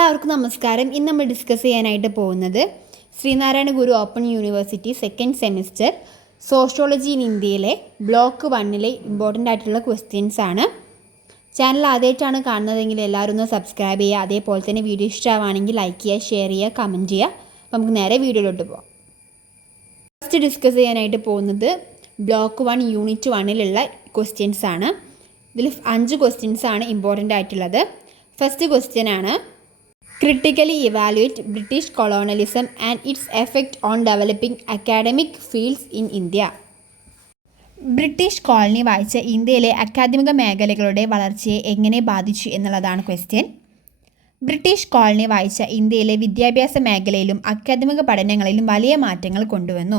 എല്ലാവർക്കും നമസ്കാരം. ഇന്ന് നമ്മൾ ഡിസ്കസ് ചെയ്യാനായിട്ട് പോകുന്നത് Sreenarayana Guru open university second semester sociology in ഇന്ത്യയിലെ ബ്ലോക്ക് 1 ഇമ്പോർട്ടൻ്റ് ആയിട്ടുള്ള ക്വസ്റ്റ്യൻസ് ആണ്. ചാനൽ ആദ്യമായിട്ടാണ് കാണുന്നതെങ്കിൽ എല്ലാവരും ഒന്ന് സബ്സ്ക്രൈബ് ചെയ്യുക. അതേപോലെ തന്നെ വീഡിയോ ഇഷ്ടമാണെങ്കിൽ ലൈക്ക് ചെയ്യുക, ഷെയർ ചെയ്യുക, കമൻറ്റ് ചെയ്യുക. നമുക്ക് നേരെ വീഡിയോയിലോട്ട് പോകാം. ഫസ്റ്റ് ഡിസ്കസ് ചെയ്യാനായിട്ട് പോകുന്നത് ബ്ലോക്ക് 1 യൂണിറ്റ് 1 ക്വസ്റ്റ്യൻസ് ആണ്. ഇതിൽ 5 ക്വസ്റ്റ്യൻസ് ആണ് ഇമ്പോർട്ടൻ്റ് ആയിട്ടുള്ളത്. ഫസ്റ്റ് ക്വസ്റ്റ്യൻ ആണ്, critically evaluate British colonialism and its effect on developing academic fields in India. British colony വായിച്ച ഇന്ത്യയിലെ അക്കാദമിക മേഖലകളുടെ വളർച്ചയെ എങ്ങനെ ബാധിച്ചു എന്നുള്ളതാണ് ക്വസ്റ്റ്യൻ. ബ്രിട്ടീഷ് കോളനി വായിച്ച ഇന്ത്യയിലെ വിദ്യാഭ്യാസ മേഖലയിലും അക്കാദമിക പഠനങ്ങളിലും വലിയ മാറ്റങ്ങൾ കൊണ്ടുവന്നു.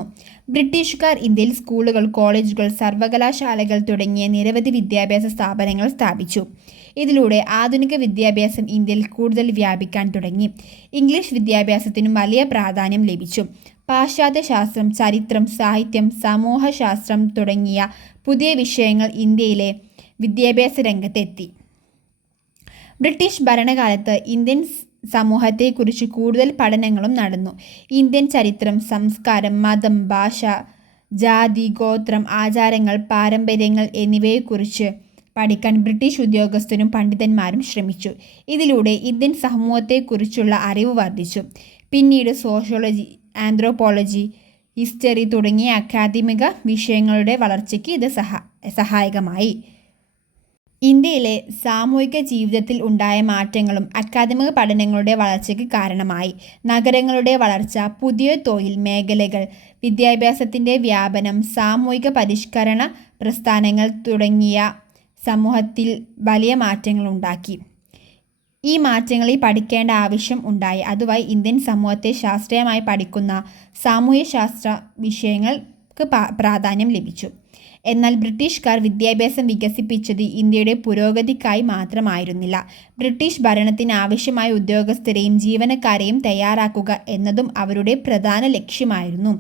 ബ്രിട്ടീഷുകാർ ഇന്ത്യയിൽ സ്കൂളുകൾ, കോളേജുകൾ, സർവകലാശാലകൾ തുടങ്ങിയ നിരവധി വിദ്യാഭ്യാസ സ്ഥാപനങ്ങൾ സ്ഥാപിച്ചു. ഇതിലൂടെ ആധുനിക വിദ്യാഭ്യാസം ഇന്ത്യയിൽ കൂടുതൽ വ്യാപിക്കാൻ തുടങ്ങി. ഇംഗ്ലീഷ് വിദ്യാഭ്യാസത്തിനും വലിയ പ്രാധാന്യം ലഭിച്ചു. പാശ്ചാത്യ ശാസ്ത്രം, ചരിത്രം, സാഹിത്യം, സമൂഹശാസ്ത്രം തുടങ്ങിയ പുതിയ വിഷയങ്ങൾ ഇന്ത്യയിലെ വിദ്യാഭ്യാസ രംഗത്തെത്തി. ബ്രിട്ടീഷ് ഭരണകാലത്ത് ഇന്ത്യൻ സമൂഹത്തെക്കുറിച്ച് കൂടുതൽ പഠനങ്ങളും നടന്നു. ഇന്ത്യൻ ചരിത്രം, സംസ്കാരം, മതം, ഭാഷ, ജാതി, ഗോത്രം, ആചാരങ്ങൾ, പാരമ്പര്യങ്ങൾ എന്നിവയെക്കുറിച്ച് പഠിക്കാൻ ബ്രിട്ടീഷ് ഉദ്യോഗസ്ഥരും പണ്ഡിതന്മാരും ശ്രമിച്ചു. ഇതിലൂടെ ഇന്ത്യൻ സമൂഹത്തെക്കുറിച്ചുള്ള അറിവ് വർദ്ധിച്ചു. പിന്നീട് സോഷ്യോളജി, ആന്ത്രോപോളജി, ഹിസ്റ്ററി തുടങ്ങിയ അക്കാദമിക വിഷയങ്ങളുടെ വളർച്ചയ്ക്ക് ഇത് സഹായകമായി. ഇന്ത്യയിലെ സാമൂഹിക ജീവിതത്തിൽ ഉണ്ടായ മാറ്റങ്ങളും അക്കാദമിക പഠനങ്ങളുടെ വളർച്ചയ്ക്ക് കാരണമായി. നഗരങ്ങളുടെ വളർച്ച, പുതിയ തൊഴിൽ മേഖലകൾ, വിദ്യാഭ്യാസത്തിൻ്റെ വ്യാപനം, സാമൂഹിക പരിഷ്കരണ പ്രസ്ഥാനങ്ങൾ തുടങ്ങിയ സമൂഹത്തിൽ വലിയ മാറ്റങ്ങൾ ഉണ്ടാക്കി. ഈ മാറ്റങ്ങളിൽ പഠിക്കേണ്ട ആവശ്യം ഉണ്ടായി. അതുവഴി ഇന്ത്യൻ സമൂഹത്തെ ശാസ്ത്രീയമായി പഠിക്കുന്ന സാമൂഹ്യശാസ്ത്ര വിഷയങ്ങൾക്ക് പ്രാധാന്യം ലഭിച്ചു. എന്നാൽ ബ്രിട്ടീഷുകാർ വിദ്യാഭ്യാസം വികസിപ്പിച്ചത് ഇന്ത്യയുടെ പുരോഗതിക്കായി മാത്രമായിരുന്നില്ല. ബ്രിട്ടീഷ് ഭരണത്തിന് ആവശ്യമായ ഉദ്യോഗസ്ഥരെയും ജീവനക്കാരെയും തയ്യാറാക്കുക എന്നതും അവരുടെ പ്രധാന ലക്ഷ്യമായിരുന്നു.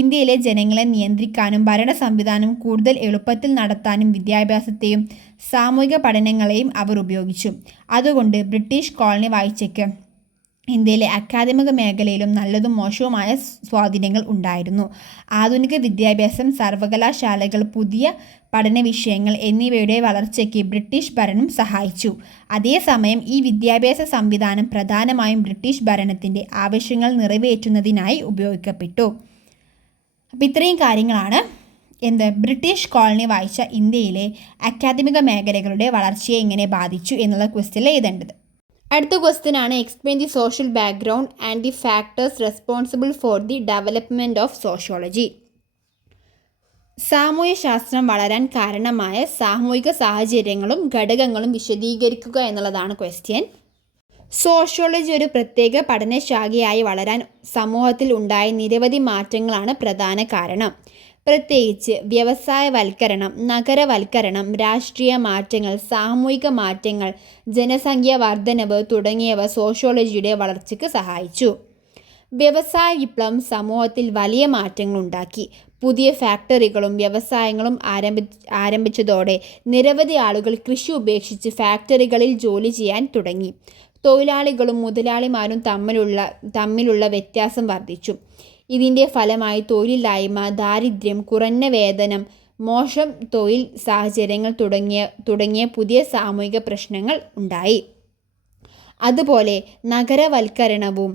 ഇന്ത്യയിലെ ജനങ്ങളെ നിയന്ത്രിക്കാനും ഭരണ സംവിധാനം കൂടുതൽ എളുപ്പത്തിൽ നടത്താനും വിദ്യാഭ്യാസത്തെയും സാമൂഹിക പഠനങ്ങളെയും അവർ ഉപയോഗിച്ചു. അതുകൊണ്ട് ബ്രിട്ടീഷ് കോളനി വാഴ്ചയ്ക്ക് ഇന്ത്യയിലെ അക്കാദമിക മേഖലയിലും നല്ലതും മോശവുമായ സ്വാധീനങ്ങൾ ഉണ്ടായിരുന്നു. ആധുനിക വിദ്യാഭ്യാസം, സർവകലാശാലകൾ, പുതിയ പഠന വിഷയങ്ങൾ എന്നിവയുടെ വളർച്ചയ്ക്ക് ബ്രിട്ടീഷ് ഭരണം സഹായിച്ചു. അതേസമയം ഈ വിദ്യാഭ്യാസ സംവിധാനം പ്രധാനമായും ബ്രിട്ടീഷ് ഭരണത്തിൻ്റെ ആവശ്യങ്ങൾ നിറവേറ്റുന്നതിനായി ഉപയോഗിക്കപ്പെട്ടു. അപ്പോൾ ഇത്രയും കാര്യങ്ങളാണ് ബ്രിട്ടീഷ് കോളനി വായിച്ച ഇന്ത്യയിലെ അക്കാദമിക മേഖലകളുടെ വളർച്ചയെ എങ്ങനെ ബാധിച്ചു എന്നുള്ള ക്വസ്റ്റ്യനിൽ എഴുതേണ്ടത്. അടുത്ത ക്വസ്റ്റ്യൻ ആണ്, explain the social background and the factors responsible for the development of sociology. സാമൂഹ്യശാസ്ത്രം വളരാൻ കാരണമായ സാമൂഹിക സാഹചര്യങ്ങളും ഘടകങ്ങളും വിശദീകരിക്കുക എന്നുള്ളതാണ് ക്വസ്റ്റ്യൻ. സോഷ്യോളജി ഒരു പ്രത്യേക പഠനശാഖയായി വളരാൻ സമൂഹത്തിൽ ഉണ്ടായ നിരവധി മാറ്റങ്ങളാണ് പ്രധാന കാരണം. പ്രത്യേകിച്ച് വ്യവസായവൽക്കരണം, നഗരവൽക്കരണം, രാഷ്ട്രീയ മാറ്റങ്ങൾ, സാമൂഹിക മാറ്റങ്ങൾ, ജനസംഖ്യ വർധനവ് തുടങ്ങിയവ സോഷ്യോളജിയുടെ വളർച്ചയ്ക്ക് സഹായിച്ചു. വ്യവസായ വിപ്ലവം സമൂഹത്തിൽ വലിയ മാറ്റങ്ങളുണ്ടാക്കി. പുതിയ ഫാക്ടറികളും വ്യവസായങ്ങളും ആരംഭിച്ചതോടെ നിരവധി ആളുകൾ കൃഷി ഉപേക്ഷിച്ച് ഫാക്ടറികളിൽ ജോലി ചെയ്യാൻ തുടങ്ങി. തൊഴിലാളികളും മുതലാളിമാരും തമ്മിലുള്ള വ്യത്യാസം വർദ്ധിച്ചു. ഇതിൻ്റെ ഫലമായി തൊഴിലില്ലായ്മ, ദാരിദ്ര്യം, കുറഞ്ഞ വേതനം, മോശം തൊഴിൽ സാഹചര്യങ്ങൾ തുടങ്ങിയ പുതിയ സാമൂഹിക പ്രശ്നങ്ങൾ ഉണ്ടായി. അതുപോലെ നഗരവൽക്കരണവും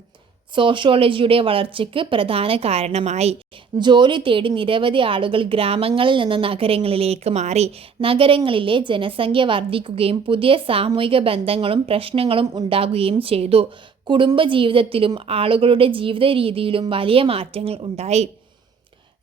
സോഷ്യോളജിയുടെ വളർച്ചയ്ക്ക് പ്രധാന കാരണമായി. ജോലി തേടി നിരവധി ആളുകൾ ഗ്രാമങ്ങളിൽ നിന്ന് നഗരങ്ങളിലേക്ക് മാറി. നഗരങ്ങളിലെ ജനസംഖ്യ വർദ്ധിക്കുകയും പുതിയ സാമൂഹിക ബന്ധങ്ങളും പ്രശ്നങ്ങളും ഉണ്ടാകുകയും ചെയ്തു. കുടുംബജീവിതത്തിലും ആളുകളുടെ ജീവിത രീതിയിലും വലിയ മാറ്റങ്ങൾ ഉണ്ടായി.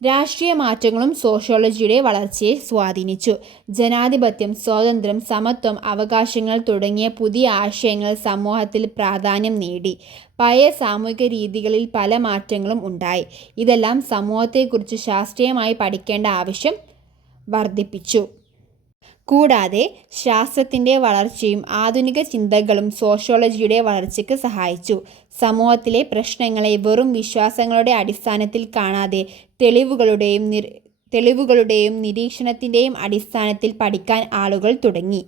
രാഷ്ട്രീയ മാറ്റങ്ങളും സോഷ്യോളജിയുടെ വളർച്ചയെ സ്വാധീനിച്ചു. ജനാധിപത്യം, സ്വാതന്ത്ര്യം, സമത്വം, അവകാശങ്ങൾ തുടങ്ങിയ പുതിയ ആശയങ്ങൾ സമൂഹത്തിൽ പ്രാധാന്യം നേടി. പഴയ സാമൂഹിക രീതികളിൽ പല മാറ്റങ്ങളും ഉണ്ടായി. ഇതെല്ലാം സമൂഹത്തെക്കുറിച്ച് ശാസ്ത്രീയമായി പഠിക്കേണ്ട ആവശ്യം വർദ്ധിപ്പിച്ചു. കൂടാതെ ശാസ്ത്രത്തിൻ്റെ വളർച്ചയും ആധുനിക ചിന്തകളും സോഷ്യോളജിയുടെ വളർച്ചയ്ക്ക് സഹായിച്ചു. സമൂഹത്തിലെ പ്രശ്നങ്ങളെ വെറും വിശ്വാസങ്ങളുടെ അടിസ്ഥാനത്തിൽ കാണാതെ തെളിവുകളുടെയും തെളിവുകളുടെയും നിരീക്ഷണത്തിൻ്റെയും അടിസ്ഥാനത്തിൽ പഠിക്കാൻ ആളുകൾ തുടങ്ങി.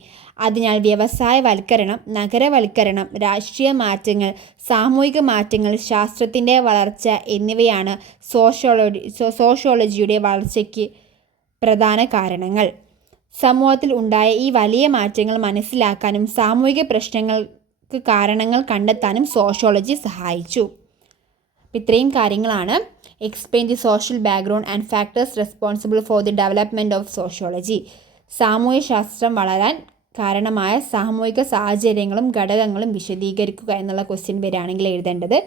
അതിനാൽ വ്യവസായവൽക്കരണം, നഗരവൽക്കരണം, രാഷ്ട്രീയ മാറ്റങ്ങൾ, സാമൂഹിക മാറ്റങ്ങൾ, ശാസ്ത്രത്തിൻ്റെ വളർച്ച എന്നിവയാണ് സോഷ്യോളജിയുടെ വളർച്ചയ്ക്ക് പ്രധാന കാരണങ്ങൾ. സമൂഹത്തിൽ ഉണ്ടായ ഈ വലിയ മാറ്റങ്ങൾ മനസ്സിലാക്കാനും സാമൂഹിക പ്രശ്നങ്ങൾക്ക് കാരണങ്ങൾ കണ്ടെത്താനും സോഷ്യോളജി സഹായിച്ചു. ഇത്രയും കാര്യങ്ങളാണ് explain the social background and factors responsible for the development of sociology. സാമൂഹ്യശാസ്ത്രം വളരാൻ കാരണമായ സാമൂഹിക സാഹചര്യങ്ങളും ഘടകങ്ങളും വിശദീകരിക്കുക എന്നുള്ള ക്വസ്റ്റ്യൻ വരികയാണെങ്കിൽ എഴുതേണ്ടത്.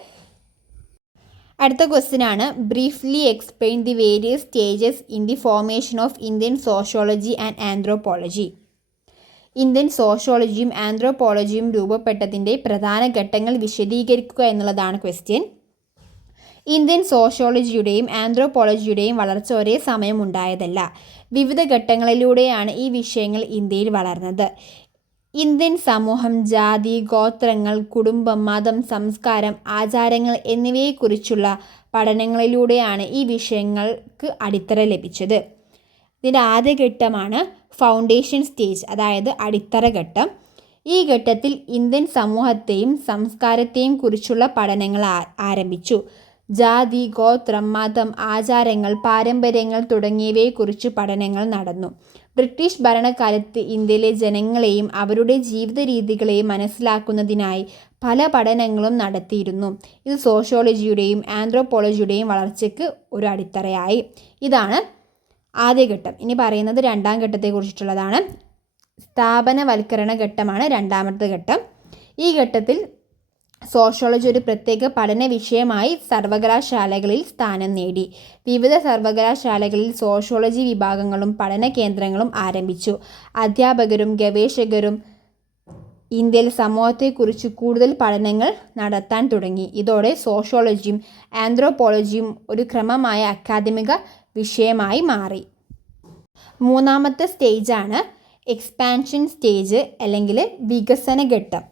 അടുത്ത ക്വസ്റ്റ്യൻ ആണ് briefly explain the various stages in the formation of Indian sociology and anthropology. Indian സോഷ്യോളജിയും ആന്ത്രോപോളജിയും രൂപപ്പെട്ടതിൻ്റെ പ്രധാന ഘട്ടങ്ങൾ വിശദീകരിക്കുക എന്നുള്ളതാണ് ക്വസ്റ്റ്യൻ. ഇന്ത്യൻ സോഷ്യോളജിയുടെയും ആന്ത്രോപോളജിയുടെയും വളർച്ച ഒരേ സമയം ഉണ്ടായതല്ല. വിവിധ ഘട്ടങ്ങളിലൂടെയാണ് ഈ വിഷയങ്ങൾ ഇന്ത്യയിൽ വളർന്നത്. ഇന്ത്യൻ സമൂഹം, ജാതി, ഗോത്രങ്ങൾ, കുടുംബം, മതം, സംസ്കാരം, ആചാരങ്ങൾ എന്നിവയെക്കുറിച്ചുള്ള പഠനങ്ങളിലൂടെയാണ് ഈ വിഷയങ്ങൾക്ക് അടിത്തറ ലഭിച്ചത്. ഇതിൻ്റെ ആദ്യ ഘട്ടമാണ് ഫൗണ്ടേഷൻ സ്റ്റേജ്, അതായത് അടിത്തറ ഘട്ടം. ഈ ഘട്ടത്തിൽ ഇന്ത്യൻ സമൂഹത്തെയും സംസ്കാരത്തെയും കുറിച്ചുള്ള പഠനങ്ങൾ ആരംഭിച്ചു. ജാതി, ഗോത്രം, മതം, ആചാരങ്ങൾ, പാരമ്പര്യങ്ങൾ തുടങ്ങിയവയെക്കുറിച്ച് പഠനങ്ങൾ നടന്നു. ബ്രിട്ടീഷ് ഭരണകാലത്ത് ഇന്ത്യയിലെ ജനങ്ങളെയും അവരുടെ ജീവിത രീതികളെയും മനസ്സിലാക്കുന്നതിനായി പല പഠനങ്ങളും നടത്തിയിരുന്നു. ഇത് സോഷ്യോളജിയുടെയും ആന്ത്രോപോളജിയുടെയും വളർച്ചയ്ക്ക് ഒരു അടിത്തറയായി. ഇതാണ് ആദ്യഘട്ടം. ഇനി പറയുന്നത് രണ്ടാം ഘട്ടത്തെക്കുറിച്ചിട്ടുള്ളതാണ്. സ്ഥാപനവൽക്കരണ ഘട്ടമാണ് രണ്ടാമത്തെ ഘട്ടം. ഈ ഘട്ടത്തിൽ സോഷ്യോളജി ഒരു പ്രത്യേക പഠന വിഷയമായി സർവകലാശാലകളിൽ സ്ഥാനം നേടി. വിവിധ സർവകലാശാലകളിൽ സോഷ്യോളജി വിഭാഗങ്ങളും പഠന കേന്ദ്രങ്ങളും ആരംഭിച്ചു. അധ്യാപകരും ഗവേഷകരും ഇന്ത്യയിൽ സമൂഹത്തെക്കുറിച്ച് കൂടുതൽ പഠനങ്ങൾ നടത്താൻ തുടങ്ങി. ഇതോടെ സോഷ്യോളജിയും ആന്ത്രോപോളജിയും ഒരു ക്രമമായ അക്കാദമിക വിഷയമായി മാറി. മൂന്നാമത്തെ സ്റ്റേജാണ് എക്സ്പാൻഷൻ സ്റ്റേജ് അല്ലെങ്കിൽ വികസന ഘട്ടം.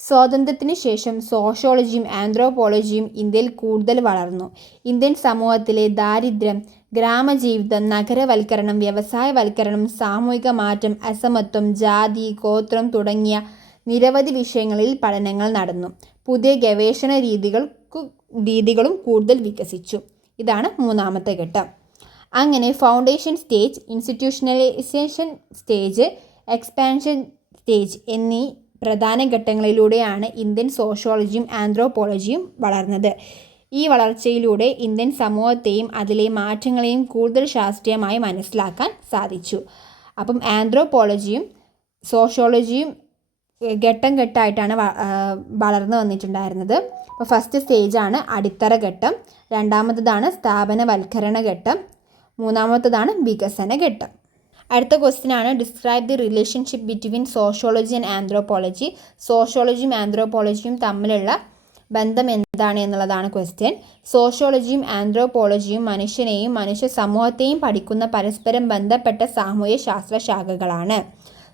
സ്വാതന്ത്ര്യത്തിന് ശേഷം സോഷ്യോളജിയും ആന്ത്രോപോളജിയും ഇന്ത്യയിൽ കൂടുതൽ വളർന്നു. ഇന്ത്യൻ സമൂഹത്തിലെ ദാരിദ്ര്യം, ഗ്രാമജീവിതം, നഗരവൽക്കരണം, വ്യവസായവൽക്കരണം, സാമൂഹിക മാറ്റം, അസമത്വം, ജാതി, ഗോത്രം തുടങ്ങിയ നിരവധി വിഷയങ്ങളിൽ പഠനങ്ങൾ നടന്നു. പുതിയ ഗവേഷണ രീതികളും കൂടുതൽ വികസിച്ചു. ഇതാണ് മൂന്നാമത്തെ ഘട്ടം. അങ്ങനെ foundation stage, institutionalisation stage, expansion stage എന്നീ പ്രധാന ഘട്ടങ്ങളിലൂടെയാണ് ഇന്ത്യൻ സോഷ്യോളജിയും ആന്ത്രോപോളജിയും വളർന്നത്. ഈ വളർച്ചയിലൂടെ ഇന്ത്യൻ സമൂഹത്തെയും അതിലെ മാറ്റങ്ങളെയും കൂടുതൽ ശാസ്ത്രീയമായി മനസ്സിലാക്കാൻ സാധിച്ചു. അപ്പം ആന്ത്രോപോളജിയും സോഷ്യോളജിയും ഘട്ടം ഘട്ടമായിട്ടാണ് വളർന്നു വന്നിട്ടുണ്ടായിരുന്നത്. അപ്പോൾ ഫസ്റ്റ് സ്റ്റേജാണ് അടിത്തറ ഘട്ടം, രണ്ടാമത്തതാണ് സ്ഥാപനവൽക്കരണ ഘട്ടം, മൂന്നാമത്തതാണ് വികസന ഘട്ടം. അടുത്ത ക്വസ്റ്റ്യൻ ആണ് describe the relationship between sociology and anthropology. സോഷ്യോളജിയും ആന്ത്രോപോളജിയും തമ്മിലുള്ള ബന്ധം എന്താണ് എന്നുള്ളതാണ് ക്വസ്റ്റ്യൻ. സോഷ്യോളജിയും ആന്ത്രോപോളജിയും മനുഷ്യനെയും മനുഷ്യ സമൂഹത്തെയും പഠിക്കുന്ന പരസ്പരം ബന്ധപ്പെട്ട സാമൂഹ്യ ശാസ്ത്ര ശാഖകളാണ്.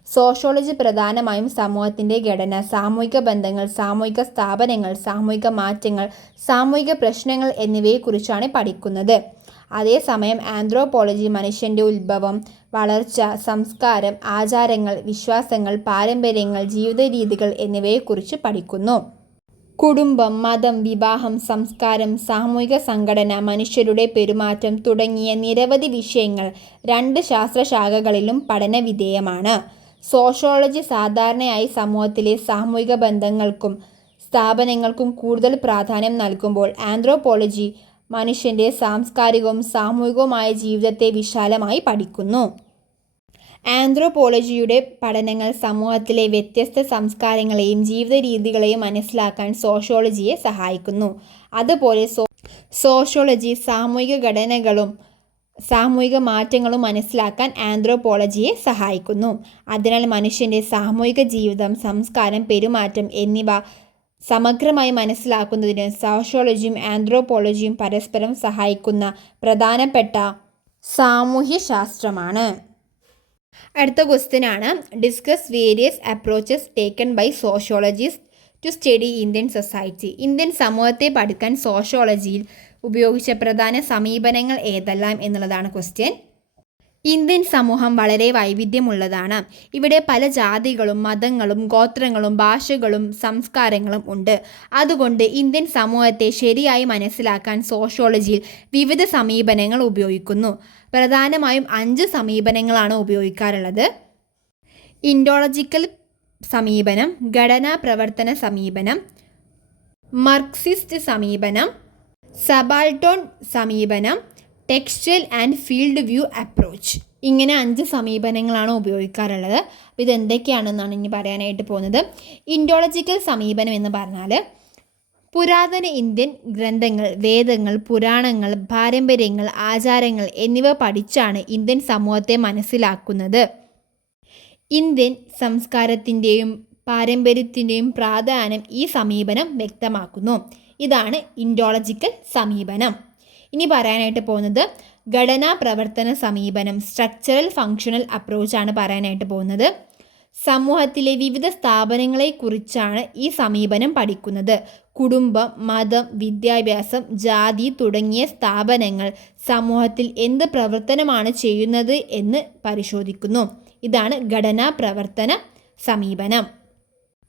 സോഷ്യോളജി പ്രധാനമായും സമൂഹത്തിൻ്റെ ഘടന, സാമൂഹിക ബന്ധങ്ങൾ, സാമൂഹിക സ്ഥാപനങ്ങൾ, സാമൂഹിക മാറ്റങ്ങൾ, സാമൂഹിക പ്രശ്നങ്ങൾ എന്നിവയെക്കുറിച്ചാണ് പഠിക്കുന്നത്. അതേസമയം ആന്ത്രോപോളജി മനുഷ്യൻ്റെ ഉത്ഭവം, വളർച്ച, സംസ്കാരം, ആചാരങ്ങൾ, വിശ്വാസങ്ങൾ, പാരമ്പര്യങ്ങൾ, ജീവിത രീതികൾ എന്നിവയെക്കുറിച്ച് പഠിക്കുന്നു. കുടുംബം, മതം, വിവാഹം, സംസ്കാരം, സാമൂഹിക സംഘടന, മനുഷ്യരുടെ പെരുമാറ്റം തുടങ്ങിയ നിരവധി വിഷയങ്ങൾ രണ്ട് ശാസ്ത്രശാഖകളിലും പഠനവിധേയമാണ്. സോഷ്യോളജി സാധാരണയായി സമൂഹത്തിലെ സാമൂഹിക ബന്ധങ്ങൾക്കും സ്ഥാപനങ്ങൾക്കും കൂടുതൽ പ്രാധാന്യം നൽകുമ്പോൾ ആന്ത്രോപോളജി മനുഷ്യൻ്റെ സാംസ്കാരികവും സാമൂഹികവുമായ ജീവിതത്തെ വിശാലമായി പഠിക്കുന്നു. ആന്ത്രോപോളജിയുടെ പഠനങ്ങൾ സമൂഹത്തിലെ വ്യത്യസ്ത സംസ്കാരങ്ങളെയും ജീവിത രീതികളെയും മനസ്സിലാക്കാൻ സോഷ്യോളജിയെ സഹായിക്കുന്നു. അതുപോലെ സോഷ്യോളജി സാമൂഹിക ഘടനകളും സാമൂഹിക മാറ്റങ്ങളും മനസ്സിലാക്കാൻ ആന്ത്രോപോളജിയെ സഹായിക്കുന്നു. അതിനാൽ മനുഷ്യൻ്റെ സാമൂഹിക ജീവിതം, സംസ്കാരം, പെരുമാറ്റം എന്നിവ സമഗ്രമായി മനസ്സിലാക്കുന്നതിന് സോഷ്യോളജിയും ആന്ത്രോപോളജിയും പരസ്പരം സഹായിക്കുന്ന പ്രധാനപ്പെട്ട സാമൂഹ്യ ശാസ്ത്രമാണ്. അടുത്ത ക്വസ്റ്റ്യൻ ആണ് discuss various approaches taken by sociologist to study Indian society. Indian സമൂഹത്തെ പഠിക്കാൻ സോഷ്യോളജിയിൽ ഉപയോഗിച്ച പ്രധാന സമീപനങ്ങൾ ഏതെല്ലാം എന്നുള്ളതാണ് ക്വസ്റ്റ്യൻ. ഇന്ത്യൻ സമൂഹം വളരെ വൈവിധ്യമുള്ളതാണ്. ഇവിടെ പല ജാതികളും മതങ്ങളും ഗോത്രങ്ങളും ഭാഷകളും സംസ്കാരങ്ങളും ഉണ്ട്. അതുകൊണ്ട് ഇന്ത്യൻ സമൂഹത്തെ ശരിയായി മനസ്സിലാക്കാൻ സോഷ്യോളജിയിൽ വിവിധ സമീപനങ്ങൾ ഉപയോഗിക്കുന്നു. പ്രധാനമായും 5 സമീപനങ്ങളാണ് ഉപയോഗിക്കാറുള്ളത്. ഇൻഡോളജിക്കൽ സമീപനം, ഘടനാ പ്രവർത്തന സമീപനം, മാർക്സിസ്റ്റ് സമീപനം, സബാൾട്ടോൺ സമീപനം, textual and field view approach. ഇങ്ങനെ 5 സമീപനങ്ങളാണ് ഉപയോഗിക്കാറുള്ളത്. അപ്പോൾ ഇതെന്തൊക്കെയാണെന്നാണ് ഇനി പറയാനായിട്ട് പോകുന്നത്. ഇൻഡോളജിക്കൽ സമീപനം എന്ന് പറഞ്ഞാൽ പുരാതന ഇന്ത്യൻ ഗ്രന്ഥങ്ങൾ, വേദങ്ങൾ, പുരാണങ്ങൾ, പാരമ്പര്യങ്ങൾ, ആചാരങ്ങൾ എന്നിവ പഠിച്ചാണ് ഇന്ത്യൻ സമൂഹത്തെ മനസ്സിലാക്കുന്നത്. ഇന്ത്യൻ സംസ്കാരത്തിൻ്റെയും പാരമ്പര്യത്തിൻ്റെയും പ്രാധാന്യം ഈ സമീപനം വ്യക്തമാക്കുന്നു. ഇതാണ് ഇൻഡോളജിക്കൽ സമീപനം. ഇനി പറയാനായിട്ട് പോകുന്നത് ഘടനാ പ്രവർത്തന സമീപനം, സ്ട്രക്ചറൽ ഫങ്ഷണൽ അപ്രോച്ചാണ് പറയാനായിട്ട് പോകുന്നത്. സമൂഹത്തിലെ വിവിധ സ്ഥാപനങ്ങളെക്കുറിച്ചാണ് ഈ സമീപനം പഠിക്കുന്നത്. കുടുംബം, മതം, വിദ്യാഭ്യാസം, ജാതി തുടങ്ങിയ സ്ഥാപനങ്ങൾ സമൂഹത്തിൽ എന്ത് പ്രവർത്തനമാണ് ചെയ്യുന്നത് എന്ന് പരിശോധിക്കുന്നു. ഇതാണ് ഘടനാ പ്രവർത്തന സമീപനം.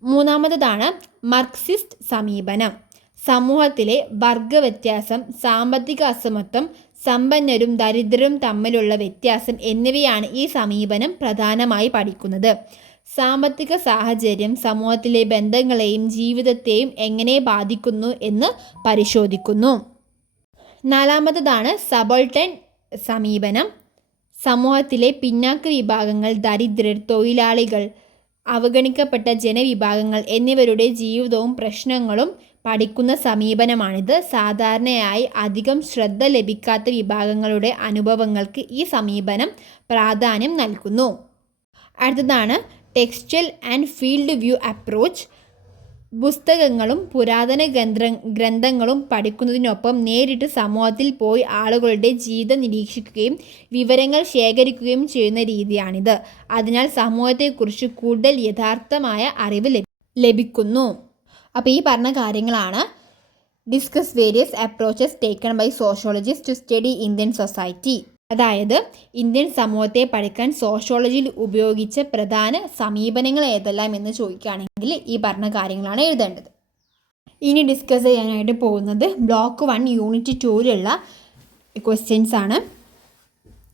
മൂന്നാമതാണ് മാർക്സിസ്റ്റ് സമീപനം. സമൂഹത്തിലെ വർഗവ്യത്യാസം, സാമ്പത്തിക അസമത്വം, സമ്പന്നരും ദരിദ്രരും തമ്മിലുള്ള വ്യത്യാസം എന്നിവയാണ് ഈ സമീപനം പ്രധാനമായി പഠിക്കുന്നത്. സാമ്പത്തിക സാഹചര്യം സമൂഹത്തിലെ ബന്ധങ്ങളെയും ജീവിതത്തെയും എങ്ങനെ ബാധിക്കുന്നു എന്ന് പരിശോധിക്കുന്നു. നാലാമതാണ് സബോൾട്ടൺ സമീപനം. സമൂഹത്തിലെ പിന്നാക്ക വിഭാഗങ്ങൾ, ദരിദ്രർ, തൊഴിലാളികൾ, അവഗണിക്കപ്പെട്ട ജനവിഭാഗങ്ങൾ എന്നിവരുടെ ജീവിതവും പ്രശ്നങ്ങളും പഠിക്കുന്ന സമീപനമാണിത്. സാധാരണയായി അധികം ശ്രദ്ധ ലഭിക്കാത്ത വിഭാഗങ്ങളുടെ അനുഭവങ്ങൾക്ക് ഈ സമീപനം പ്രാധാന്യം നൽകുന്നു. അടുത്തതാണ് textual and field view approach. പുസ്തകങ്ങളും പുരാതന ഗ്രന്ഥങ്ങളും പഠിക്കുന്നതിനൊപ്പം നേരിട്ട് സമൂഹത്തിൽ പോയി ആളുകളുടെ ജീവിതം നിരീക്ഷിക്കുകയും വിവരങ്ങൾ ശേഖരിക്കുകയും ചെയ്യുന്ന രീതിയാണിത്. അതിനാൽ സമൂഹത്തെക്കുറിച്ച് കൂടുതൽ യഥാർത്ഥമായ അറിവ് ലഭിക്കുന്നു. അപ്പോൾ ഈ പറഞ്ഞ കാര്യങ്ങളാണ് discuss various approaches taken by sociologist to study Indian society. അതായത് ഇന്ത്യൻ സമൂഹത്തെ പഠിക്കാൻ സോഷ്യോളജിയിൽ ഉപയോഗിച്ച പ്രധാന സമീപനങ്ങൾ ഏതെല്ലാം എന്ന് ചോദിക്കുകയാണെങ്കിൽ ഈ പറഞ്ഞ കാര്യങ്ങളാണ് എഴുതേണ്ടത്. ഇനി ഡിസ്കസ് ചെയ്യാനായിട്ട് പോകുന്നത് ബ്ലോക്ക് 1 യൂണിറ്റ് 2ലുള്ള ക്വസ്റ്റ്യൻസ് ആണ്.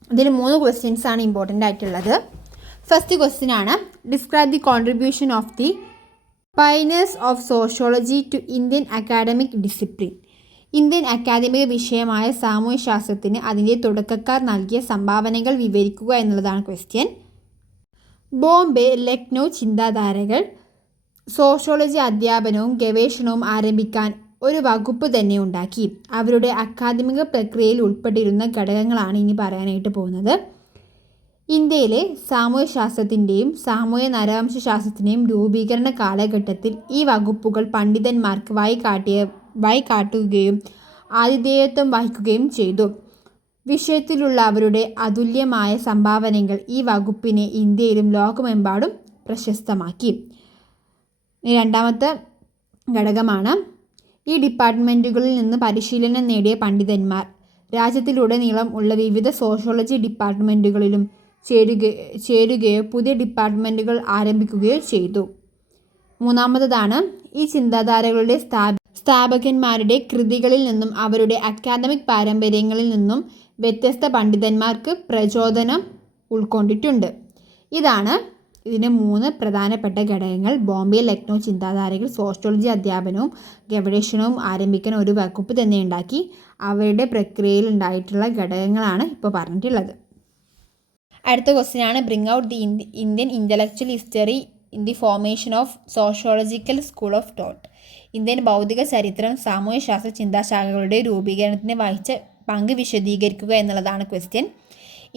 ഇതിൽ 3 ക്വസ്റ്റ്യൻസ് ആണ് ഇമ്പോർട്ടൻ്റ് ആയിട്ടുള്ളത്. ഫസ്റ്റ് ക്വസ്റ്റ്യൻ ആണ് describe the contribution of the pioneers of sociology to Indian academic discipline. Indian അക്കാദമിക വിഷയമായ സാമൂഹ്യശാസ്ത്രത്തിന് അതിൻ്റെ തുടക്കക്കാർ നൽകിയ സംഭാവനകൾ വിവരിക്കുക എന്നുള്ളതാണ് ക്വസ്റ്റ്യൻ. ബോംബെ, ലക്നൗ ചിന്താധാരകൾ സോഷ്യോളജി അധ്യാപനവും ഗവേഷണവും ആരംഭിക്കാൻ ഒരു വകുപ്പ് തന്നെ ഉണ്ടാക്കി. അവരുടെ അക്കാദമിക പ്രക്രിയയിൽ ഉൾപ്പെട്ടിരുന്ന ഘടകങ്ങളാണ് ഇനി പറയാനായിട്ട് പോകുന്നത്. ഇന്ത്യയിലെ സാമൂഹ്യശാസ്ത്രത്തിൻ്റെയും സാമൂഹ്യ നരവംശാസ്ത്രത്തിൻ്റെയും രൂപീകരണ കാലഘട്ടത്തിൽ ഈ വകുപ്പുകൾ പണ്ഡിതന്മാർക്ക് വഴികാട്ടുകയും ആതിഥേയത്വം വഹിക്കുകയും ചെയ്തു. വിഷയത്തിലുള്ള അവരുടെ അതുല്യമായ സംഭാവനകൾ ഈ വകുപ്പിനെ ഇന്ത്യയിലും ലോകമെമ്പാടും പ്രശസ്തമാക്കി. രണ്ടാമത്തെ ഘടകമാണ് ഈ ഡിപ്പാർട്ട്മെൻറ്റുകളിൽ നിന്ന് പരിശീലനം നേടിയ പണ്ഡിതന്മാർ രാജ്യത്തിലുടനീളം ഉള്ള വിവിധ സോഷ്യോളജി ഡിപ്പാർട്ട്മെൻറ്റുകളിലും ചേരുകയോ പുതിയ ഡിപ്പാർട്ട്മെൻറ്റുകൾ ആരംഭിക്കുകയോ ചെയ്തു. മൂന്നാമതാണ് ഈ ചിന്താധാരകളുടെ സ്ഥാപകന്മാരുടെ കൃതികളിൽ നിന്നും അവരുടെ അക്കാദമിക് പാരമ്പര്യങ്ങളിൽ നിന്നും വ്യത്യസ്ത പണ്ഡിതന്മാർക്ക് പ്രചോദനം ഉൾക്കൊണ്ടിട്ടുണ്ട്. ഇതാണ് ഇതിന് 3 പ്രധാനപ്പെട്ട ഘടകങ്ങൾ. ബോംബെ, ലക്നൗ ചിന്താധാരകൾ സോഷ്യോളജി അധ്യാപനവും ഗവേഷണവും ആരംഭിക്കാൻ ഒരു വകുപ്പ് തന്നെ ഉണ്ടാക്കി. അവരുടെ പ്രക്രിയയിൽ ഉണ്ടായിട്ടുള്ള ഘടകങ്ങളാണ് ഇപ്പോൾ പറഞ്ഞിട്ടുള്ളത്. അടുത്ത ക്വസ്റ്റ്യൻ ആണ് bring out the Indian intellectual history in the formation of sociological school of thought. Indian ഭൗതിക ചരിത്രം സാമൂഹ്യശാസ്ത്ര ചിന്താശാഖകളുടെ രൂപീകരണത്തിന് വഹിച്ച പങ്ക് വിശദീകരിക്കുക എന്നുള്ളതാണ് ക്വസ്റ്റ്യൻ.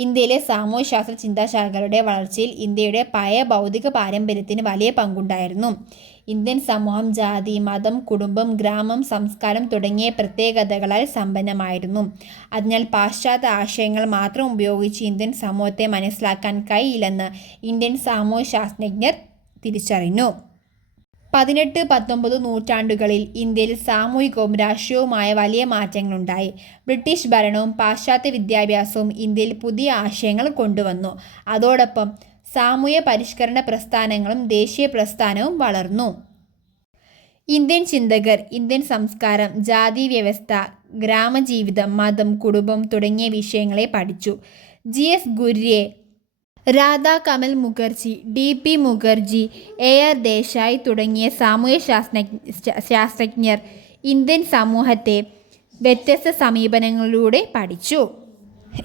ഇന്ത്യയിലെ സാമൂഹ്യശാസ്ത്ര ചിന്താശാഖകളുടെ വളർച്ചയിൽ ഇന്ത്യയുടെ പഴയ ഭൗതിക പാരമ്പര്യത്തിന് വലിയ പങ്കുണ്ടായിരുന്നു. ഇന്ത്യൻ സമൂഹം ജാതി, മതം, കുടുംബം, ഗ്രാമം, സംസ്കാരം തുടങ്ങിയ പ്രത്യേകതകളാൽ സമ്പന്നമായിരുന്നു. അതിനാൽ പാശ്ചാത്യ ആശയങ്ങൾ മാത്രം ഉപയോഗിച്ച് ഇന്ത്യൻ സമൂഹത്തെ മനസ്സിലാക്കാൻ കഴിയില്ലെന്ന് ഇന്ത്യൻ സാമൂഹ്യശാസ്ത്രജ്ഞർ തിരിച്ചറിഞ്ഞു. 18-19 നൂറ്റാണ്ടുകളിൽ ഇന്ത്യയിൽ സാമൂഹികവും രാഷ്ട്രീയവുമായ വലിയ മാറ്റങ്ങളുണ്ടായി. ബ്രിട്ടീഷ് ഭരണവും പാശ്ചാത്യ വിദ്യാഭ്യാസവും ഇന്ത്യയിൽ പുതിയ ആശയങ്ങൾ കൊണ്ടുവന്നു. അതോടൊപ്പം സാമൂഹ്യ പരിഷ്കരണ പ്രസ്ഥാനങ്ങളും ദേശീയ പ്രസ്ഥാനവും വളർന്നു. ഇന്ത്യൻ ചിന്തകർ ഇന്ത്യൻ സംസ്കാരം, ജാതി വ്യവസ്ഥ, ഗ്രാമജീവിതം, മതം, കുടുംബം തുടങ്ങിയ വിഷയങ്ങളെ പഠിച്ചു. GS ഗുര്യേ, Radha Kamal Mukherjee, DP Mukherjee, AR Desai തുടങ്ങിയ സാമൂഹ്യ ശാസ്ത്രജ്ഞർ ഇന്ത്യൻ സമൂഹത്തെ വ്യത്യസ്ത സമീപനങ്ങളിലൂടെ പഠിച്ചു.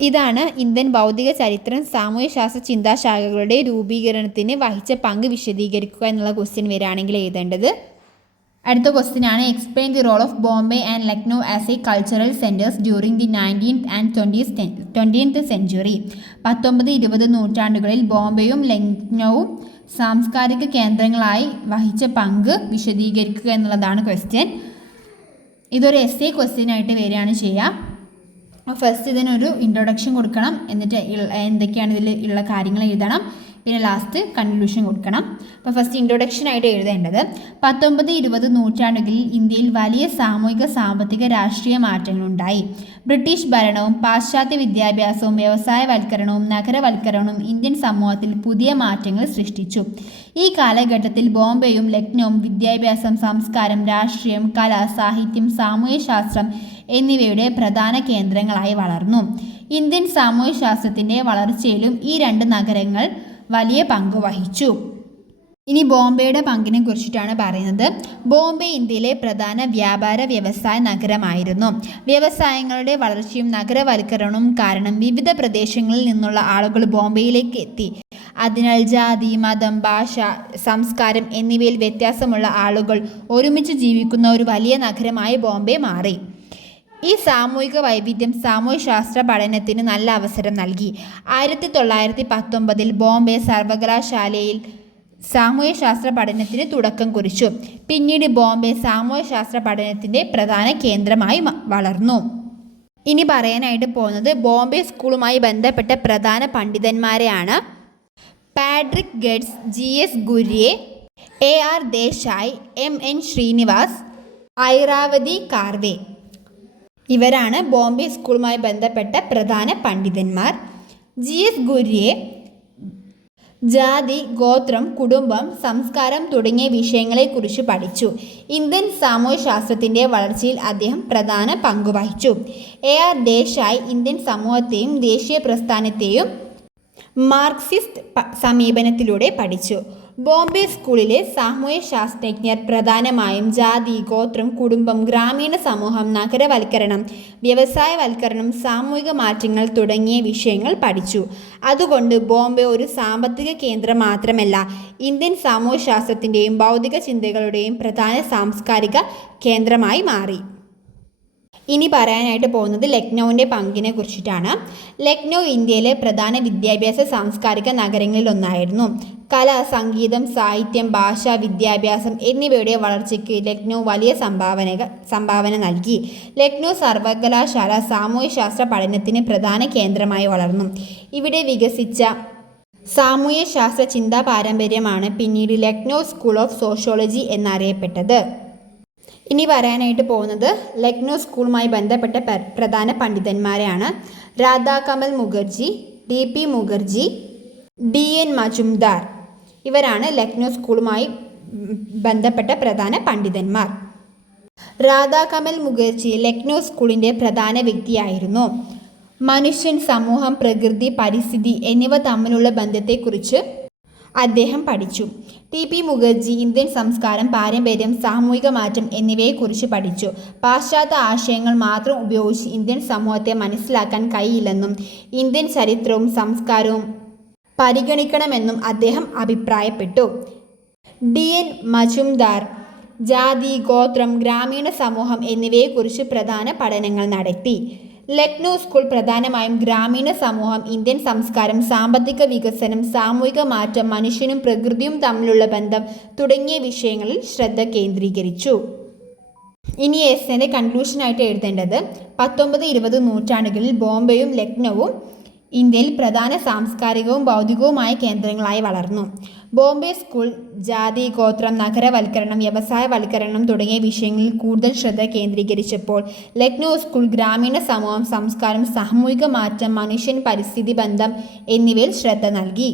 ഇതാണ് ഇന്ത്യൻ ഭൗതിക ചരിത്രം സാമൂഹ്യശാസ്ത്ര ചിന്താശാഖകളുടെ രൂപീകരണത്തിന് വഹിച്ച പങ്ക് വിശദീകരിക്കുക എന്നുള്ള ക്വസ്റ്റ്യൻ വരികയാണെങ്കിൽ എഴുതേണ്ടത്. അടുത്ത ക്വസ്റ്റ്യൻ ആണ്, explain the role of Bombay and Lucknow as a cultural centres during the 19th and 20th century. 19-20 നൂറ്റാണ്ടുകളിൽ ബോംബെയും ലക്നൗവും സാംസ്കാരിക കേന്ദ്രങ്ങളായി വഹിച്ച പങ്ക് വിശദീകരിക്കുക എന്നുള്ളതാണ് ക്വസ്റ്റ്യൻ. ഇതൊരു essay ക്വസ്റ്റ്യൻ ആയിട്ട് വരികയാണ് ചെയ്യുക. ഫസ്റ്റ് ഇതിനൊരു ഇൻട്രൊഡക്ഷൻ കൊടുക്കണം, എന്നിട്ട് എന്തൊക്കെയാണ് ഇതിൽ ഉള്ള കാര്യങ്ങൾ എഴുതണം, പിന്നെ ലാസ്റ്റ് കൺക്ലൂഷൻ കൊടുക്കണം. അപ്പോൾ ഫസ്റ്റ് ഇൻട്രൊഡക്ഷനായിട്ട് എഴുതേണ്ടത്, 19-20 നൂറ്റാണ്ടുകളിൽ ഇന്ത്യയിൽ വലിയ സാമൂഹിക, സാമ്പത്തിക, രാഷ്ട്രീയ മാറ്റങ്ങളുണ്ടായി. ബ്രിട്ടീഷ് ഭരണവും പാശ്ചാത്യ വിദ്യാഭ്യാസവും വ്യവസായവൽക്കരണവും നഗരവൽക്കരണവും ഇന്ത്യൻ സമൂഹത്തിൽ പുതിയ മാറ്റങ്ങൾ സൃഷ്ടിച്ചു. ഈ കാലഘട്ടത്തിൽ ബോംബെയും ലക്നൗവും വിദ്യാഭ്യാസം, സംസ്കാരം, രാഷ്ട്രീയം, കല, സാഹിത്യം, സാമൂഹ്യശാസ്ത്രം എന്നിവയുടെ പ്രധാന കേന്ദ്രങ്ങളായി വളർന്നു. ഇന്ത്യൻ സാമൂഹ്യശാസ്ത്രത്തിൻ്റെ വളർച്ചയിലും ഈ രണ്ട് നഗരങ്ങൾ വലിയ പങ്ക് വഹിച്ചു. ഇനി ബോംബെയുടെ പങ്കിനെ കുറിച്ചിട്ടാണ് പറയുന്നത്. ബോംബെ ഇന്ത്യയിലെ പ്രധാന വ്യാപാര വ്യവസായ നഗരമായിരുന്നു. വ്യവസായങ്ങളുടെ വളർച്ചയും നഗരവൽക്കരണവും കാരണം വിവിധ പ്രദേശങ്ങളിൽ നിന്നുള്ള ആളുകൾ ബോംബെയിലേക്ക് എത്തി. അതിനാൽ ജാതി, മതം, ഭാഷ, സംസ്കാരം എന്നിവയിൽ വ്യത്യാസമുള്ള ആളുകൾ ഒരുമിച്ച് ജീവിക്കുന്ന ഒരു വലിയ നഗരമായി ബോംബെ മാറി. ഈ സാമൂഹിക വൈവിധ്യം സാമൂഹ്യശാസ്ത്ര പഠനത്തിന് നല്ല അവസരം നൽകി. 1919 ബോംബെ സർവകലാശാലയിൽ സാമൂഹ്യശാസ്ത്ര പഠനത്തിന് തുടക്കം കുറിച്ചു. പിന്നീട് ബോംബെ സാമൂഹ്യശാസ്ത്ര പഠനത്തിൻ്റെ പ്രധാന കേന്ദ്രമായി വളർന്നു. ഇനി പറയാനായിട്ട് പോകുന്നത് ബോംബെ സ്കൂളുമായി ബന്ധപ്പെട്ട പ്രധാന പണ്ഡിതന്മാരെയാണ്. Patrick guts, GS ഗുര്യേ, AR Desai, MN Srinivas, Irrawaddy Karve. ഇവരാണ് ബോംബെ സ്കൂളുമായി ബന്ധപ്പെട്ട പ്രധാന പണ്ഡിതന്മാർ. GS ഗുര്യേ ജാതി, ഗോത്രം, കുടുംബം, സംസ്കാരം തുടങ്ങിയ വിഷയങ്ങളെക്കുറിച്ച് പഠിച്ചു. ഇന്ത്യൻ സാമൂഹ്യശാസ്ത്രത്തിൻ്റെ വളർച്ചയിൽ അദ്ദേഹം പ്രധാന പങ്കുവഹിച്ചു. AR ദേശായി ഇന്ത്യൻ സമൂഹത്തെയും ദേശീയ പ്രസ്ഥാനത്തെയും മാർക്സിസ്റ്റ് സമീപനത്തിലൂടെ പഠിച്ചു. ബോംബെ സ്കൂളിലെ സാമൂഹ്യശാസ്ത്രജ്ഞർ പ്രധാനമായും ജാതി, ഗോത്രം, കുടുംബം, ഗ്രാമീണ സമൂഹം, നഗരവൽക്കരണം, വ്യവസായവൽക്കരണം, സാമൂഹിക മാറ്റങ്ങൾ തുടങ്ങിയ വിഷയങ്ങൾ പഠിച്ചു. അതുകൊണ്ട് ബോംബെ ഒരു സാമ്പത്തിക കേന്ദ്രം മാത്രമല്ല, ഇന്ത്യൻ സാമൂഹ്യശാസ്ത്രത്തിൻ്റെയും ഭൗതിക ചിന്തകളുടെയും പ്രധാന സാംസ്കാരിക കേന്ദ്രമായി മാറി. ഇനി പറയാനായിട്ട് പോകുന്നത് ലക്നൗവിൻ്റെ പങ്കിനെ കുറിച്ചിട്ടാണ്. ലക്നൗ ഇന്ത്യയിലെ പ്രധാന വിദ്യാഭ്യാസ സാംസ്കാരിക നഗരങ്ങളിലൊന്നായിരുന്നു. കല, സംഗീതം, സാഹിത്യം, ഭാഷ, വിദ്യാഭ്യാസം എന്നിവയുടെ വളർച്ചയ്ക്ക് ലക്നൗ വലിയ സംഭാവന നൽകി. ലക്നൗ സർവകലാശാല സാമൂഹ്യശാസ്ത്ര പഠനത്തിന് പ്രധാന കേന്ദ്രമായി വളർന്നു. ഇവിടെ വികസിച്ച സാമൂഹ്യശാസ്ത്ര ചിന്താ പാരമ്പര്യമാണ് പിന്നീട് ലക്നൗ സ്കൂൾ ഓഫ് സോഷ്യോളജി എന്നറിയപ്പെട്ടത്. ഇനി പറയാനായിട്ട് പോകുന്നത് ലക്നൗ സ്കൂളുമായി ബന്ധപ്പെട്ട പ്രധാന പണ്ഡിതന്മാരെയാണ്. Radha Kamal Mukherjee, DP Mukherjee, DN Majumdar. ഇവരാണ് ലക്നൗ സ്കൂളുമായി ബന്ധപ്പെട്ട പ്രധാന പണ്ഡിതന്മാർ. രാധാ കമൽ മുഖർജി ലക്നൗ സ്കൂളിൻ്റെ പ്രധാന വ്യക്തിയായിരുന്നു. മനുഷ്യൻ, സമൂഹം, പ്രകൃതി, പരിസ്ഥിതി എന്നിവ തമ്മിലുള്ള ബന്ധത്തെക്കുറിച്ച് അദ്ദേഹം പഠിച്ചു. TP മുഖർജി ഇന്ത്യൻ സംസ്കാരം, പാരമ്പര്യം, സാമൂഹിക മാറ്റം എന്നിവയെക്കുറിച്ച് പഠിച്ചു. പാശ്ചാത്യ ആശയങ്ങൾ മാത്രം ഉപയോഗിച്ച് ഇന്ത്യൻ സമൂഹത്തെ മനസ്സിലാക്കാൻ കഴിയില്ലെന്നും ഇന്ത്യൻ ചരിത്രവും സംസ്കാരവും പരിഗണിക്കണമെന്നും അദ്ദേഹം അഭിപ്രായപ്പെട്ടു. DN മജുംദാർ ജാതി, ഗോത്രം, ഗ്രാമീണ സമൂഹം എന്നിവയെക്കുറിച്ച് പ്രധാന പഠനങ്ങൾ നടത്തി. ലക്നൗ സ്കൂൾ പ്രധാനമായും ഗ്രാമീണ സമൂഹം, ഇന്ത്യൻ സംസ്കാരം, സാമ്പത്തിക വികസനം, സാമൂഹിക മാറ്റം, മനുഷ്യനും പ്രകൃതിയും തമ്മിലുള്ള ബന്ധം തുടങ്ങിയ വിഷയങ്ങളിൽ ശ്രദ്ധ കേന്ദ്രീകരിച്ചു. ഇനി എസ്സേൻ്റെ കൺക്ലൂഷനായിട്ട് എഴുതേണ്ടത് 19-20 നൂറ്റാണ്ടുകളിൽ ബോംബെയും ലക്നൗവും ഇന്ത്യയിൽ പ്രധാന സാംസ്കാരികവും ബൗദ്ധികവുമായ കേന്ദ്രങ്ങളായി വളർന്നു. ബോംബെ സ്കൂൾ ജാതി, ഗോത്രം, നഗരവൽക്കരണം, വ്യവസായവൽക്കരണം തുടങ്ങിയ വിഷയങ്ങളിൽ കൂടുതൽ ശ്രദ്ധ കേന്ദ്രീകരിച്ചപ്പോൾ ലക്നൗ സ്കൂൾ ഗ്രാമീണ സമൂഹം, സംസ്കാരം, സാമൂഹിക മാറ്റം, മനുഷ്യൻ പരിസ്ഥിതി ബന്ധം എന്നിവയിൽ ശ്രദ്ധ നൽകി.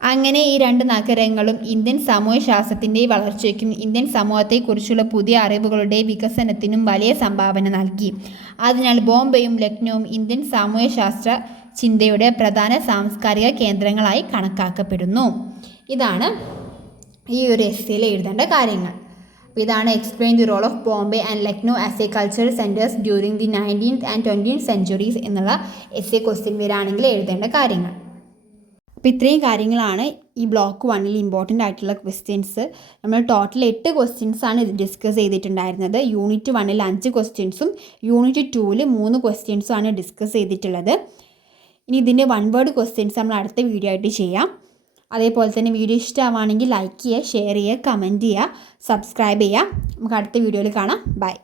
അങ്ങനെ ഈ രണ്ട് നഗരങ്ങളും ഇന്ത്യൻ സാമൂഹ്യശാസ്ത്രത്തിൻ്റെ വളർച്ചയ്ക്കും ഇന്ത്യൻ സമൂഹത്തെക്കുറിച്ചുള്ള പുതിയ അറിവുകളുടെ വികസനത്തിനും വലിയ സംഭാവന നൽകി. അതിനാൽ ബോംബെയും ലക്നൗവും ഇന്ത്യൻ സാമൂഹ്യശാസ്ത്ര ചിന്തയുടെ പ്രധാന സാംസ്കാരിക കേന്ദ്രങ്ങളായി കണക്കാക്കപ്പെടുന്നു. ഇതാണ് ഈ ഒരു എസ്സേയിൽ എഴുതേണ്ട കാര്യങ്ങൾ. ഇതാണ് explain the role of Bombay and Lucknow as a cultural centres during the 19th and 20th centuries എന്നുള്ള എസ്സേ ക്വസ്റ്റ്യൻ വരാണെങ്കിൽ എഴുതേണ്ട കാര്യങ്ങൾ. അപ്പോൾ ഇത്രയും കാര്യങ്ങളാണ് ഈ ബ്ലോക്ക് 1 ഇമ്പോർട്ടൻ്റ് ആയിട്ടുള്ള ക്വസ്റ്റ്യൻസ്. നമ്മൾ ടോട്ടൽ 8 ക്വസ്റ്റ്യൻസാണ് ഡിസ്കസ് ചെയ്തിട്ടുണ്ടായിരുന്നത്. യൂണിറ്റ് 1 5 ക്വസ്റ്റ്യൻസും യൂണിറ്റ് 2 3 ക്വസ്റ്റ്യൻസും ആണ് ഡിസ്കസ് ചെയ്തിട്ടുള്ളത്. ഇനി ഇതിൻ്റെ 1 വേർഡ് ക്വസ്റ്റ്യൻസ് നമ്മൾ അടുത്ത വീഡിയോ ആയിട്ട് ചെയ്യാം. അതേപോലെ തന്നെ വീഡിയോ ഇഷ്ടമാണെങ്കിൽ ലൈക്ക് ചെയ്യുക, ഷെയർ ചെയ്യുക, കമൻറ്റ് ചെയ്യുക, സബ്സ്ക്രൈബ് ചെയ്യുക. നമുക്ക് അടുത്ത വീഡിയോയിൽ കാണാം. ബൈ.